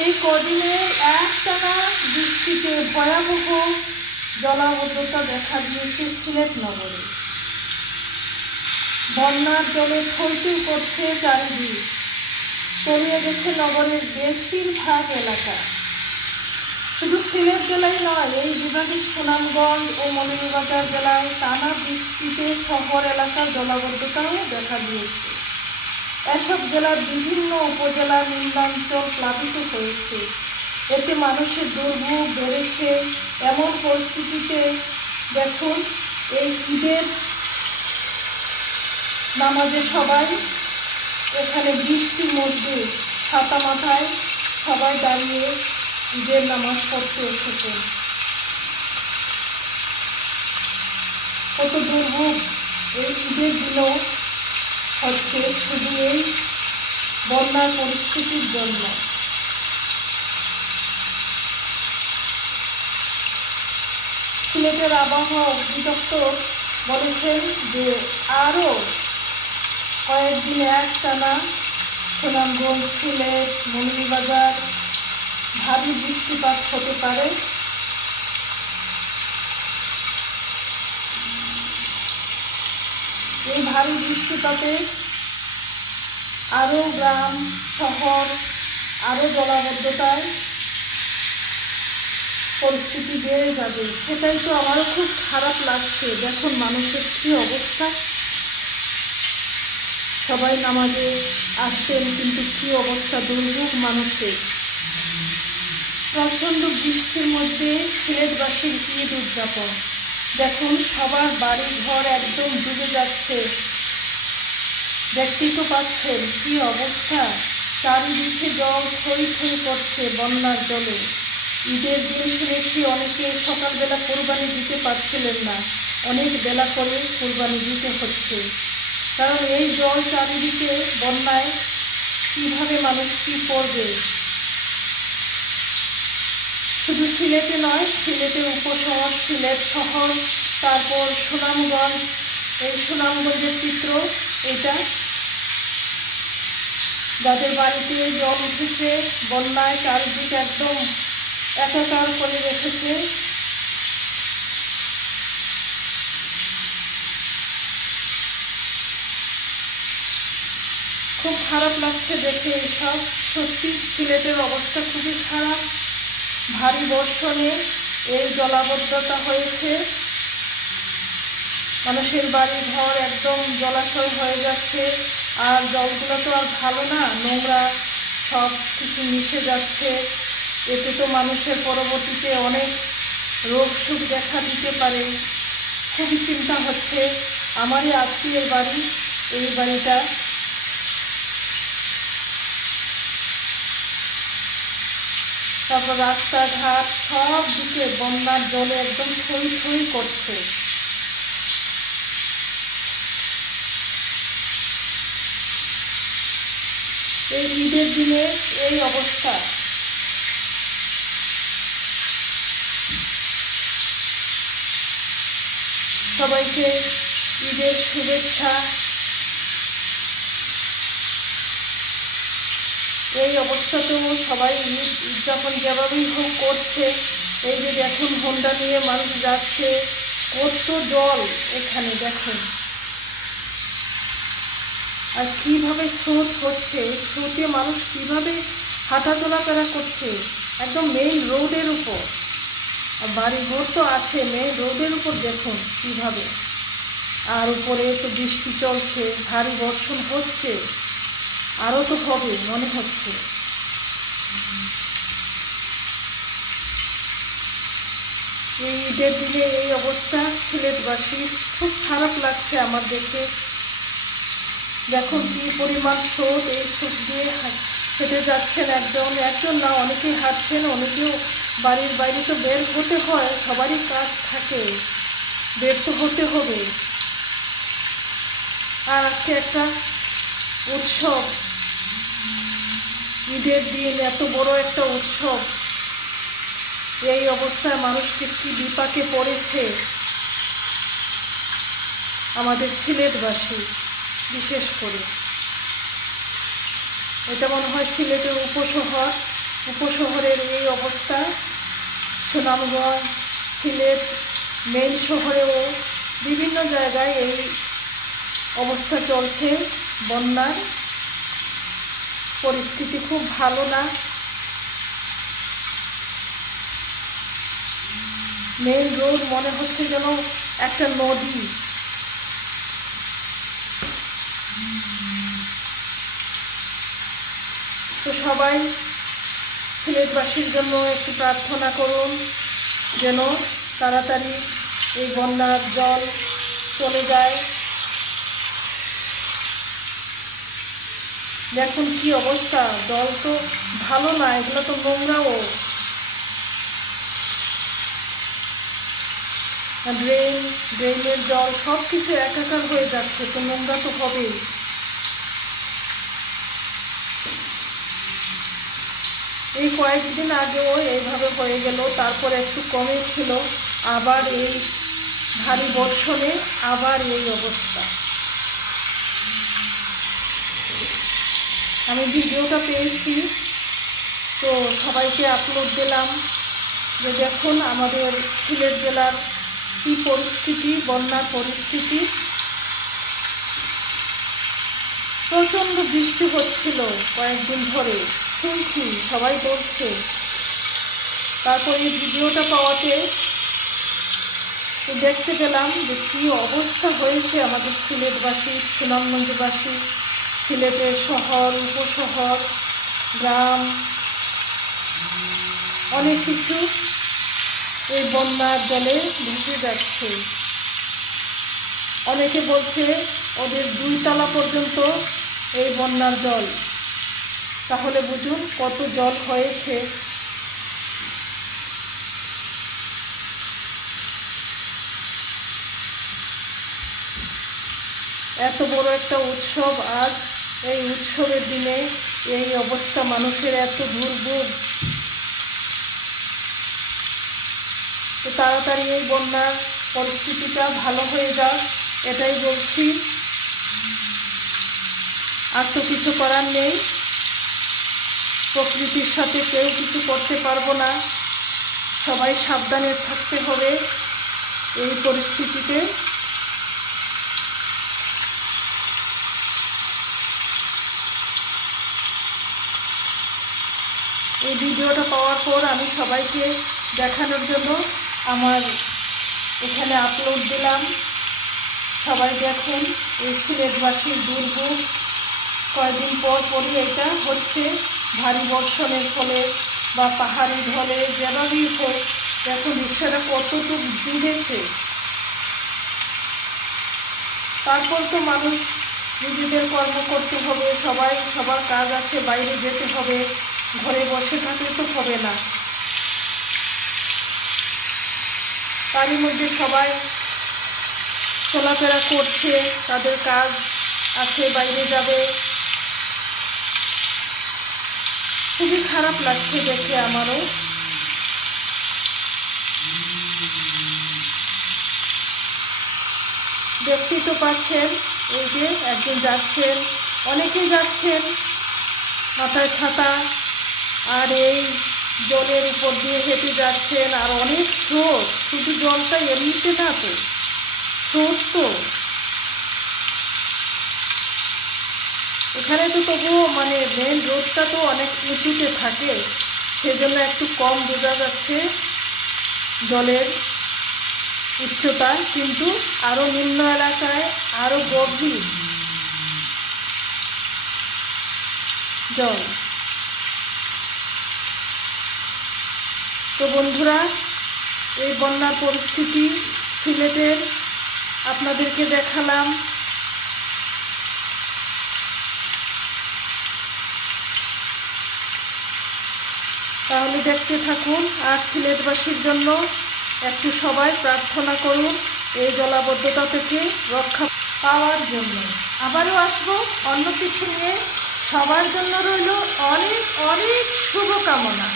এই কদিনে একটানা বৃষ্টিতে ভয়াবহ জলাবদ্ধতা দেখা দিয়েছে সিলেট নগরে। বন্যার জলে থইথই করছে চারিদিক। তলিয়ে গেছে নগরের বেশিরভাগ এলাকা। শুধু সিলেট জেলায় নয়, এই বিভাগের সুনামগঞ্জ ও মৌলভীবাজার জেলায় টানা বৃষ্টিতে শহর এলাকার জলাবদ্ধতাও দেখা দিয়েছে। এসব জেলার বিভিন্ন উপজেলার নিম্নাঞ্চল প্লাবিত হয়েছে। এতে মানুষের দুর্ভোগ বেড়েছে। এমন পরিস্থিতিতে দেখুন, এই ঈদের নামাজে সবাই, এখানে বৃষ্টির মধ্যে ছাতা মাথায় সবাই দাঁড়িয়ে ঈদের নামাজ পড়তে এসেছেন। কত দুর্ভোগ এই ঈদের দিনও হচ্ছে শুধু এই বন্যার পরিস্থিতির জন্য। সিলেটের আবহাওয়া অধিদপ্তর বলেছেন যে আরও কয়েকদিন একটানা সুনামগঞ্জ, সিলেট, মৌলভীবাজার ভারী বৃষ্টিপাত হতে পারে। এই ভারী বৃষ্টিপাতে আরও গ্রাম, শহর, আরও জলাবদ্ধতায় পরিস্থিতি বেড়ে যাবে। সেটাই তো আমারও খুব খারাপ লাগছে। দেখুন মানুষের কী অবস্থা। সবাই নামাজে আসতেন, কিন্তু কী অবস্থা দুর্ভোগ মানুষের। প্রচণ্ড বৃষ্টির মধ্যে সিলেটবাসীর ঈদ উদযাপন। দেখুন, সবার বাড়ি ঘর একদম ডুবে যাচ্ছে। দেখতেই তো পাচ্ছেন, কী অবস্থা। চারিদিকে জল থই থই করছে বন্যার জলে। ঈদের দিন শুনেছি অনেকে সকালবেলা কোরবানি দিতে পারছিলেন না। অনেক বেলা করে কোরবানি দিতে হচ্ছে। কারণ এই জল চারিদিকে বন্যায় কীভাবে মানুষ কী করবে? শুধু সিলেটে নয় সিলেটের উপশহর, সিলেট শহর, তারপর সুনামগঞ্জ। এই সুনামগঞ্জের চিত্র এটা। যাদের বাড়িতে জল উঠেছে, বন্যায় চারিদিক একদম একাকার করে রেখেছে। খুব খারাপ লাগছে দেখে এসব। সত্যি সিলেটের অবস্থা খুবই খারাপ। ভারী বর্ষণে এই জলাবদ্ধতা হয়েছে। মানুষের বাড়ি ঘর একদম জলাশয় হয়ে যাচ্ছে। আর জলগুলো তো আর ভালো না, নোংরা সব কিছু মিশে যাচ্ছে। এতে তো মানুষের পরবর্তীতে অনেক রোগ সুখ দেখা দিতে পারে। খুবই চিন্তা হচ্ছে। আমারই আত্মীয়ের বাড়ি, এই বাড়িটা। তারপর রাস্তাঘাট, সব দিকে বন্যার জলে একদম থই থই করছে। এই ঈদের দিনে এই অবস্থা। সবাইকে ঈদের শুভেচ্ছা। এই অবস্থাতেও সবাই উদযাপন যেভাবেই হোক করছে, এই যে দেখুন হোন্ডা নিয়ে মানুষ যাচ্ছে, কত জল এখানে দেখুন। আর কীভাবে স্রোত হচ্ছে স্রোতে মানুষ কীভাবে হাঁটা চলাফেরা করছে, একদম মেইন রোডের উপর। আর বাড়ি ঘর তো আছে মেইন রোডের উপর দেখুন কীভাবে। আর উপরে তো বৃষ্টি চলছে, ভারী বর্ষণ হচ্ছে। আরও তো হবে, মনে হচ্ছে এই ঈদের দিনে এই অবস্থা সিলেটবাসীর খুব খারাপ লাগছে আমার দেখে। দেখুন কি পরিমাণ স্রোত, এই স্রোত দিয়ে হেঁটে যাচ্ছেন একজন একজন না, অনেকেই হাঁটছেন, অনেকেও বাড়ির বাইরে তো বের হতে হয়, সবারই কাজ থাকে। বের তো হতে হবে। আর আজকে একটা উৎসব ঈদের দিন এত বড় একটা উৎসব। এই অবস্থায় মানুষকে কি বিপাকে পড়েছে? আমাদের সিলেটবাসী, বিশেষ করে। এটা মনে হয় সিলেটের উপশহর। উপশহরের এই অবস্থা। সুনামগঞ্জ, সিলেট মেন শহরেও বিভিন্ন জায়গায় এই অবস্থা চলছে বন্যার। পরিস্থিতি খুব ভালো না। মেইন রোড মনে হচ্ছে যেন একটা নদী। তো সবাই সিলেটবাসীর জন্য একটু প্রার্থনা করুন যেন তাড়াতাড়ি এই বন্যার জল চলে যায়। দেখুন কি অবস্থা, জল তো ভালো না, এগুলো তো নোংরাও। ড্রেন ড্রেনের জল সব কিছু একাকার হয়ে যাচ্ছে, তো নোংরা তো হবেই। এই কয়েকদিন আগেও এইভাবে হয়ে গেল, তারপর একটু কমেছিল, আবার এই ভারী বর্ষণে আবার এই অবস্থা। আমি ভিডিওটা পেয়েছি। তো সবাইকে আপলোড দিলাম। যে দেখুন আমাদের সিলেট জেলার কী পরিস্থিতি, বন্যার পরিস্থিতি। প্রচণ্ড বৃষ্টি হচ্ছিল কয়েকদিন ধরে। শুনছি, সবাই বলছে। তারপর এই ভিডিওটা পাওয়াতে দেখতে পেলাম যে কী অবস্থা হয়েছে আমাদের সিলেটবাসী, সুনামগঞ্জবাসী। সিলেটের শহর, উপশহর, গ্রাম, অনেক কিছু এই বন্যার জলে ভেসে যাচ্ছে। অনেকে বলছে ওদের দুই তলা পর্যন্ত এই বন্যার জল। তাহলে বুঝুন কত জল হয়েছে। এত বড় একটা উৎসব আজ এই উৎসবের দিনে এই অবস্থা মানুষের এত দুর্ভোগ তো তাড়াতাড়ি এই বন্যার পরিস্থিতিটা ভালো হয়ে যাক, এটাই বলছি। আর তো কিছু করার নেই। প্রকৃতির সাথে কেউ কিছু করতে পারব না। সবাই সাবধানে থাকতে হবে এই পরিস্থিতিতে। এই ভিডিওটা পাওয়ার পর আমি সবাইকে দেখানোর জন্য আমার এখানে আপলোড দিলাম। সবাই দেখুন, এই সিলেটবাসীর দুর্ভোগ। কয়েকদিন পর পরই এটা হচ্ছে। ভারী বর্ষণের ফলে বা পাহাড়ি ঢলে যেভাবেই হোক, দেখুন রিক্সাটা কতটুকু ডুবেছে তারপর তো মানুষ নিজেদের কর্ম করতে হবে, সবাই, সবার কাজ আছে, বাইরে যেতে হবে। ঘরে বসে থাকলে তো হবে না। তারই মধ্যে সবাই চলাফেরা করছে, তাদের কাজ আছে, বাইরে যাবে। খুবই খারাপ লাগছে দেখে আমারও। দেখতেই তো পাচ্ছেন, এই যে একজন যাচ্ছেন, অনেকেই যাচ্ছেন, মাথায় ছাতা। আর এই জলের উপর দিয়ে হেঁটে যাচ্ছেন আর অনেক স্রোত, শুধু জলটা এমনিতে না তো, স্রোত তো। এখানে তো তবুও মানে মেন রোডটা তো অনেক উঁচুতে থাকে, সেজন্য একটু কম বোঝা যাচ্ছে জলের উচ্চতা, কিন্তু আরও নিম্ন এলাকায় আরও গভীর জল। তো বন্ধুরা, এই বন্যার পরিস্থিতি সিলেটের আপনাদেরকে দেখালাম। তাহলে দেখতে থাকুন আর সিলেটবাসীর জন্য একটু সবাই প্রার্থনা করুন এই জলাবদ্ধতা থেকে রক্ষা পাওয়ার জন্য। আবারও আসব অন্য কিছু নিয়ে। সবার জন্য রইল অনেক অনেক শুভকামনা।